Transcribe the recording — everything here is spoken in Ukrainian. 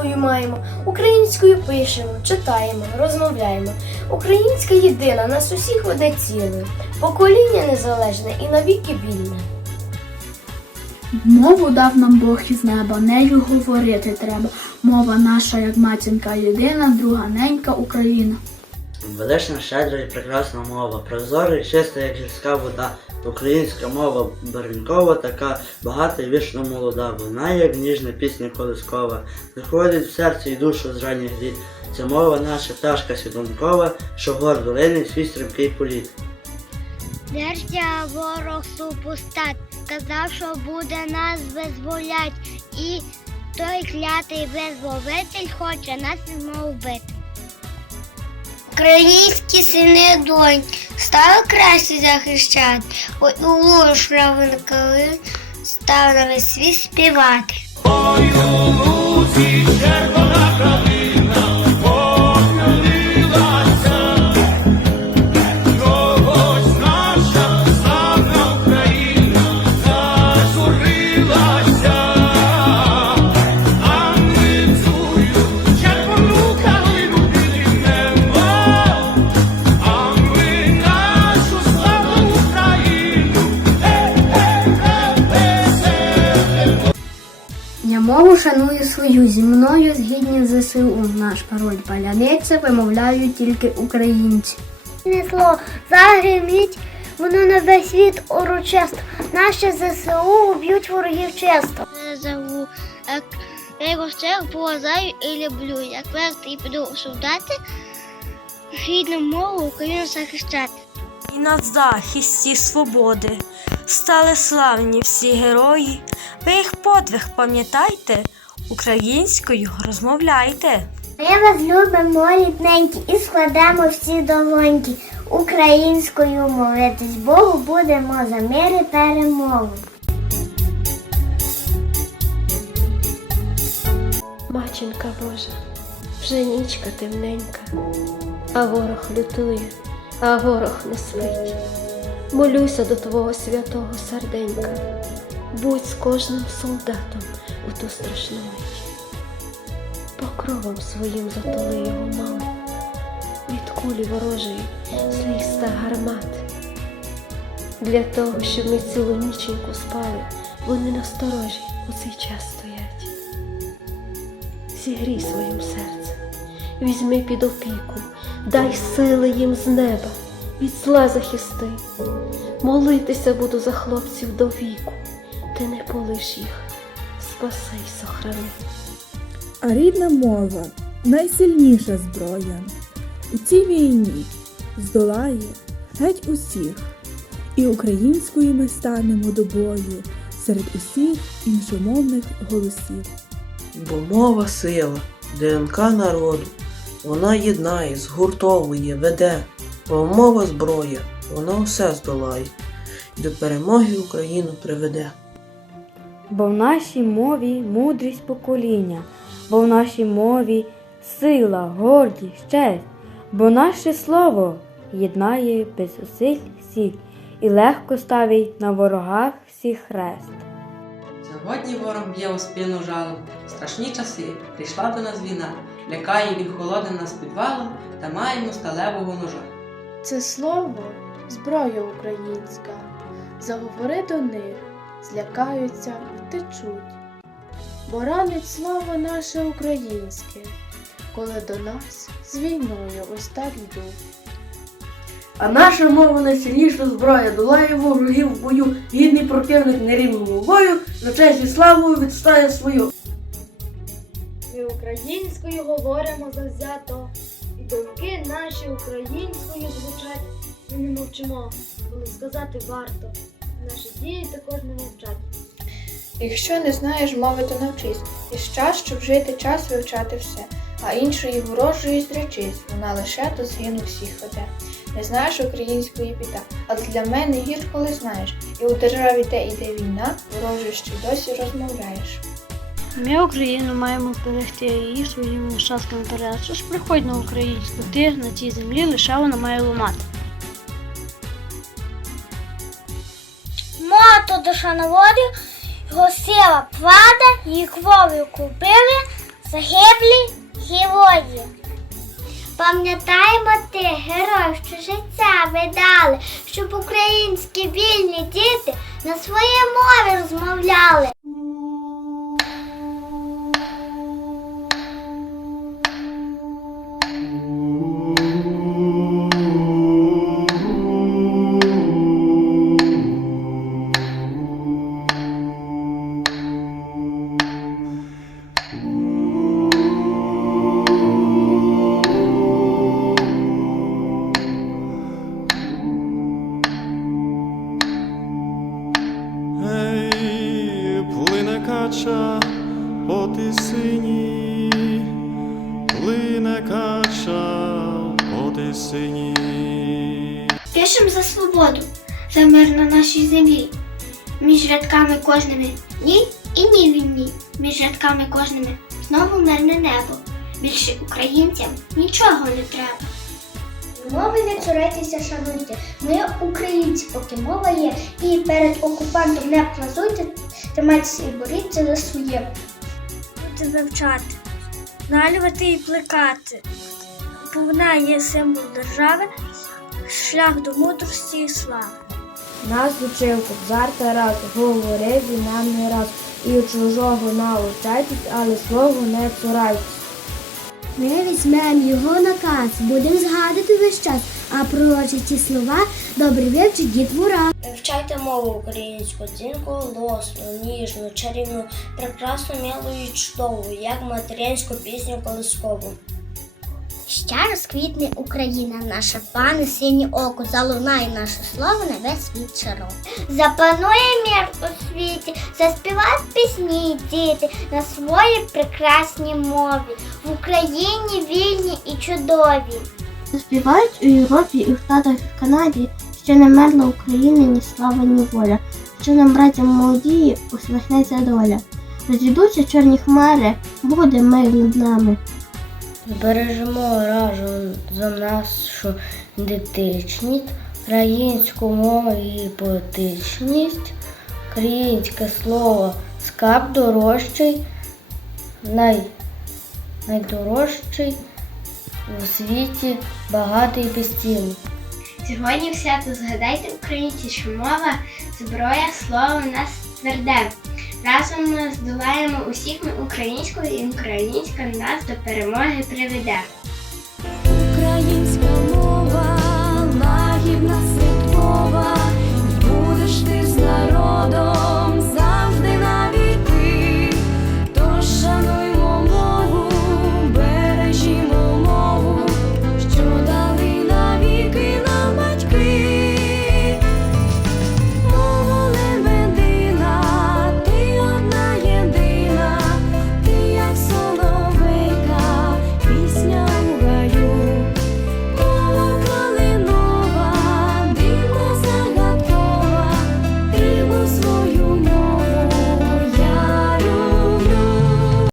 Свою маємо. Українською пишемо, читаємо, розмовляємо. Українська єдина нас усіх веде цілою. Покоління незалежне і навіки вільне. Мову дав нам Бог із неба, нею говорити треба. Мова наша, як матінка єдина, друга ненька Україна. Велична, щедра і прекрасна мова, прозора і чиста, як гірська вода. Українська мова барвінкова, така багата і вічно молода. Вона, як ніжна пісня колискова, заходить в серце і душу з ранніх літ. Ця мова наша пташка свідомкова, що гордо лине свій стрімкий політ. Держся ворог супостат, казав, що буде нас визволять, і той клятий визволитель хоче нас знову вбити. Українські сини донь стали краще захищати, у луж равенкали став на весь світ співати. Я мову шаную свою, зі мною згідні ЗСУ. Наш пароль паляниця вимовляють тільки українці. Несло загриміть, воно на весь світ урочисто. Наші ЗСУ уб'ють ворогів чисто. Зову, як я його всіх поважаю і люблю. Як вести і піду солдати, рідну мову Україну захищати. І на захисті свободи стали славні всі герої. Ви їх подвиг пам'ятайте, українською розмовляйте. Ми вас любимо, рідненькі, і складемо всі долоньки. Українською молитись Богу будемо за мир і перемогу. Матінка Божа, вже нічка темненька, а ворог лютує, а ворог не спить. Молюся до Твого святого серденька, будь з кожним солдатом у ту страшну мить. Покровом своїм затули його мами, від кулі ворожої злих ста гармат. Для того, щоб ми цілу ніченьку спали, вони насторожі у цей час стоять зігрій своїм серцем, візьми під опіку, дай сили їм з неба, від зла захисти. Молитися буду за хлопців до віку, ти не полиш їх, спаси й сохрани. А рідна мова найсильніша зброя. У цій війні здолає геть усіх, і українською ми станемо до бою серед усіх іншомовних голосів. Бо мова сила, ДНК народу, вона єднає, згуртовує, веде, бо мова зброя, вона все здолає, і до перемоги Україну приведе. Бо в нашій мові мудрість покоління, бо в нашій мові сила, гордість, честь, бо наше слово єднає без зусиль всіх і легко ставить на ворогах всіх хрест. Сьогодні ворог б'є у спину жалом. Страшні часи, прийшла до нас війна, лякає він холодним нас підвалом та маємо сталевого ножа. Це слово зброя українська. Заговори до них, злякаються, втечуть. Бо ранить слово наше українське, коли до нас з війною ось так йдуть. А наша мова найсильніша зброя долає ворогів в бою, гідний противник нерівному бою, на честь і славу відстає свою. Ми українською говоримо завзято, і думки наші українською звучать. Ми не мовчимо, коли сказати варто. Наші дії також не мовчать. Якщо не знаєш мови, то навчись. І час, щоб жити час вивчати все, а іншої ворожої зречись, вона лише до згину всіх веде. Не знаєш української біда, але для мене гір, коли знаєш, і у державі, де йде війна, ворожою ще досі розмовляєш. Ми Україну маємо зберегти її своїми нащадками перед. Тож приходь на українську, ти на цій землі лише вона має лунати. Мото душа народів, Його сила влада, її кров'ю купили загиблі герої. Пам'ятаємо тих героїв, що життя видали, щоб українські вільні діти на своїй мові розмовляли. По тисині. Пишем за свободу, за мир на нашій землі. Між рядками кожними ні і ні війні. Між рядками кожними знову мирне небо. Більше українцям нічого не треба. Мови не цурайтеся, шануйте. Ми українці, поки мова є, і перед окупантом не плазуйте, тримайтеся і боріться за своє. Бути вивчати, налювати і плекати. Бо вона є символ держави, шлях до мудрості і слави. Нас учив кобзар Тарас, говорив він нам не раз. І чужого научайтесь, але свого не цурайтесь. Ми візьмемо його наказ, будемо згадувати весь час, а пророчі ті слова добре вивчить дітвора. Вивчайте мову українську, дзвінку, голосну, ніжну, чарівну, прекрасну, милу і чудову, як материнську пісню колискову. Ще розквітне Україна, наша пане синє око, залунає наше слово на весь світ широк. Запанує мир у світі, заспівають пісні і діти на своїй прекрасній мові, в Україні вільні і чудові. Заспівають у Європі і в Штатах і в Канаді, що не мерла Україна ні слава, ні воля, що нам, братям молодії, усміхнеться доля. Розійдуться чорні хмари, буде мир над нами. Збережемо разом за нашу ідентичність, українську мову і поетичність, українське слово скарб дорожчий, най, найдорожчий у світі, багатий безцінний. Сьогодні в свято згадайте українці, що мова, зброя, слово в нас тверде. Разом ми здолаємо усіх українською і українська нас до перемоги приведе. Українська мова лагідна святкова, будеш ти з народом.